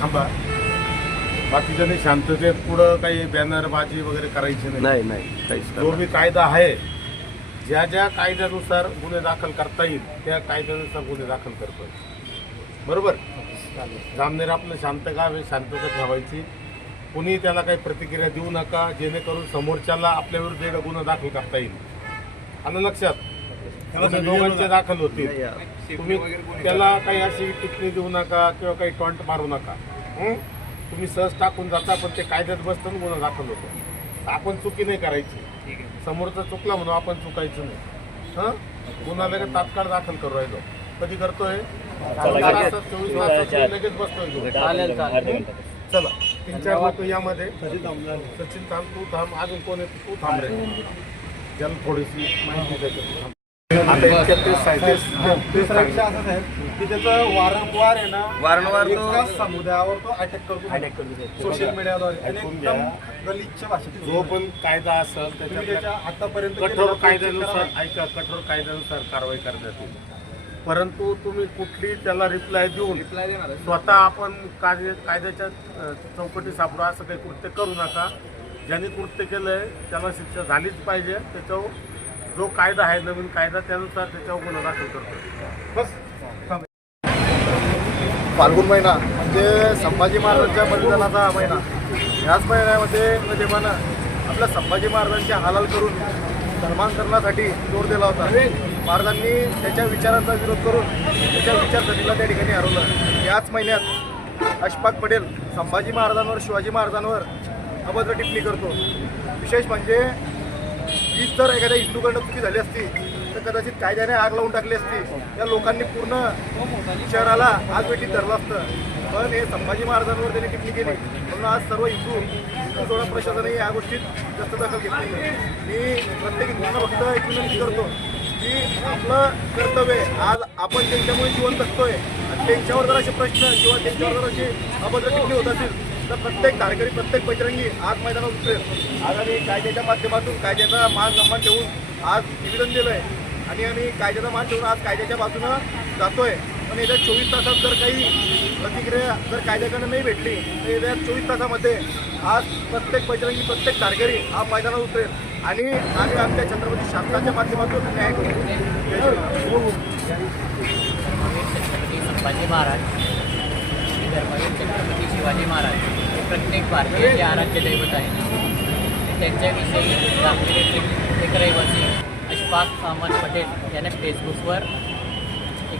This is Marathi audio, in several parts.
थांबा बाकीच्याने शांततेत पुढं काही बॅनर बाजी वगैरे करायची नाही. नाही नाही काहीच जो. मी कायदा आहे ज्या ज्या कायद्यानुसार गुन्हे दाखल करता येईल त्या कायद्यानुसार गुन्हे दाखल करतो बरोबर? जामनेर आपलं शांत गाव आहे शांतता ठेवायची. कुणी त्याला काही प्रतिक्रिया देऊ नका जेणेकरून समोरच्याला आपल्या विरुद्ध गुन्हा दाखल करता येईल. आलं लक्षात? दोघांचे दाखल होतील तुम्ही त्याला काही अशी टिप्पणी देऊ नका किंवा काही टॉन्ट मारू नका? तुम्ही सहज टाकून जाता पण ते कायद्यात बसतं गुन्हा दाखल होतो. आपण चुकी नाही करायची. समोरचा चुकला म्हणून आपण चुकायचं नाही. हं? गुन्हा लगेच तात्काळ दाखल करू राहिलो. कधी करतोय? चोवीस तासात लगेच बसतोय. चला. तीन चार लोक यामध्ये सचिन थांब तू थांब अजून कोण आहे तू थांब रे ज्याला थोडीशी माहिती द्यायची आता इतक्यात तेच. तेच. की त्याचं वारंवार आहे ना वारंवार तो- एकाच समुदायावर तो अटॅक करतो. सोशल मीडियाद्वारे आणि ऐकून एकदम घ्या. गलिच्छ भाषेत जो पण कायदा असेल तुम्ही त्याच्या त्याच्या आतापर्यंत कठोर कायद्यानुसार. ऐका कठोर कायद्यानुसार कारवाई करण्यात येईल परंतु तुम्ही कुठली त्याला रिप्लाय देऊन स्वतः आपण कार्य कायद्याच्या अ, चौकटी सापडा असं काही कृत्य करू नका. ज्यांनी कृत्य केलंय त्याला शिक्षा झालीच पाहिजे. त्याच्यावर जो कायदा आहे नवीन कायदा त्यानुसार त्याच्यावर गुन्हा दाखल करतो. बस. फाल्गुन महिना म्हणजे संभाजी महाराजांच्या बलिदानाचा महिना. याच महिन्यामध्ये नदिमानं आपल्या संभाजी महाराजांचे हालाल करून सन्मान करण्यासाठी जोर दिला होता. महाराजांनी त्याच्या विचारांचा विरोध करून त्याच्या विचारसरणीला त्या ठिकाणी हरवलं. याच महिन्यात अशफाक पटेल संभाजी महाराजांवर शिवाजी महाराजांवर अभद्र टिप्पणी करतो. विशेष म्हणजे ही जर एखाद्या हिंदूकडनं चुकी झाली असती तर कदाचित कायद्याने आग लावून टाकली असती. त्या लोकांनी पूर्ण शहराला आग धरलं असतं. पण हे संभाजी महाराजांवर त्यांनी टिप्पणी केली. म्हणून आज सर्व हिंदू सोडा प्रशासनही या गोष्टीत जास्त दखल घेतली मी प्रत्येक हिंदूंना फक्त एक विनंती करतो की आपलं कर्तव्य आहे. आज आपण त्यांच्यामुळे जीवन जगतोय आणि त्यांच्यावर जर असे प्रश्न किंवा त्यांच्यावर जर अशी अभद्र टिप्पणी होत असेल तर प्रत्येक धारकरी प्रत्येक बजरंगी आज मैदानात उतरेल. आज आम्ही कायद्याच्या माध्यमातून कायद्याचा मान सन्मान ठेवून आज निवेदन दिलं आहे आणि आम्ही कायद्याचा मान ठेवून आज कायद्याच्या बाजूनं जातोय. पण येत्या चोवीस तासात जर काही प्रतिक्रिया जर कायद्याकडे नाही भेटली तर येत्या चोवीस तासामध्ये आज प्रत्येक बैठकी प्रत्येक धारकरी हा मैदानात उतरेल. आणि आम्ही आमच्या छत्रपती शासनाच्या माध्यमातून न्याय करू. हो, हो. संभाजी महाराज धर्मवीर छत्रपती शिवाजी महाराज हे प्रत्येक भारतीय आराध्य दैवत आहे त्यांच्याविषयी जामनेर एक रहिवासी अशफाक अहमद पटेल यांना फेसबुकवर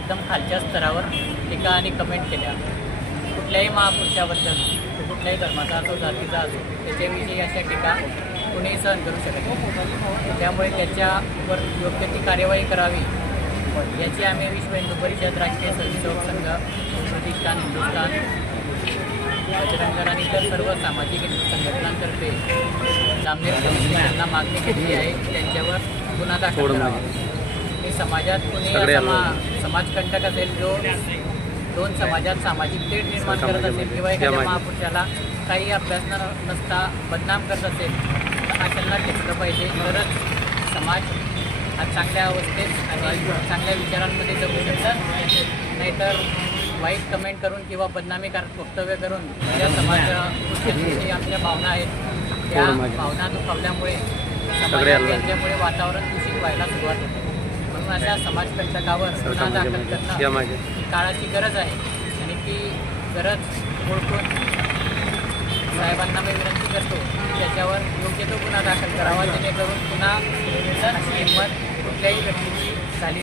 एकदम खालच्या स्तरावर टीका आणि कमेंट केल्या. कुठल्याही महापुरुषाबद्दल कुठल्याही धर्माचा असो जातीचा असो त्याच्याविषयी अशा टीका कुणीही सहन करू शकत नाही. त्यामुळे त्याच्यावर योग्य ती कार्यवाही करावी. याची आम्ही विश्व हिंदू परिषद राष्ट्रीय स्वयंसेवक संघ प्रतिष्ठान हिंदुस्थान बजरंग दल आणि इतर सर्व सामाजिक संघटनांतर्फे पोलीस यांना मागणी केली आहे. त्यांच्यावर गुन्हा दाखल करावा. समाजात कोणी समा समाजकंटक असेल जो दोन समाजात सामाजिक तेढ निर्माण करत असेल किंवा एखाद्या महापुरुषाला काही अभ्यास न नसता बदनाम करत असेल तर अशांना टिकलं पाहिजे. तरच समाज हा चांगल्या अवस्थेत आणि चांगल्या विचारांमध्ये जगू शकतात नाहीतर वाईट कमेंट करून किंवा बदनामीकारक वक्तव्य करून ज्या समाजाविषयी आमच्या भावना आहेत. त्या भावना दुखावल्यामुळे समाजात यांच्यामुळे वातावरण दूषित व्हायला सुरुवात होते. अशा समाजकंटकावर गुन्हा दाखल करणं ही काळाची गरज आहे. आणि ती गरज ओळखून साहेबांना मी विनंती करतो त्याच्यावर योग्य तो गुन्हा दाखल करावा. जेणेकरून पुन्हा हिंमत कुठल्याही व्यक्तीची झाली